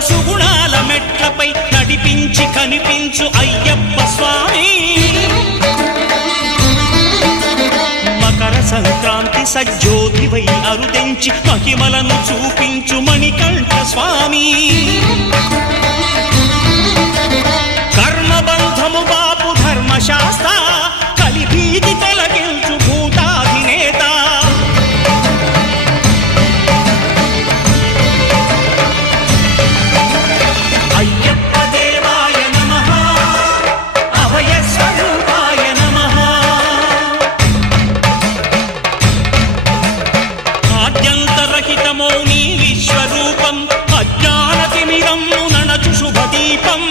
సుగుణాల మెట్లపై నడిపించి కనిపించు అయ్యప్ప స్వామి. మకర సంక్రాంతి సజ్జోతివై అరుదెంచి మహిమలను చూపించు మణికంఠ స్వామి. కర్మబంధము బాపు ధర్మశాస్త్ర కలిభీతి తొలగించు భూతాధినేత. అయ్యప్ప దేవాయ నమః, అభయ స్వరూపాయ నమః. ఆద్యంతరహితమో నీ విశ్వరూపం, అజ్ఞానతిమిరము నణచు శుభదీపం.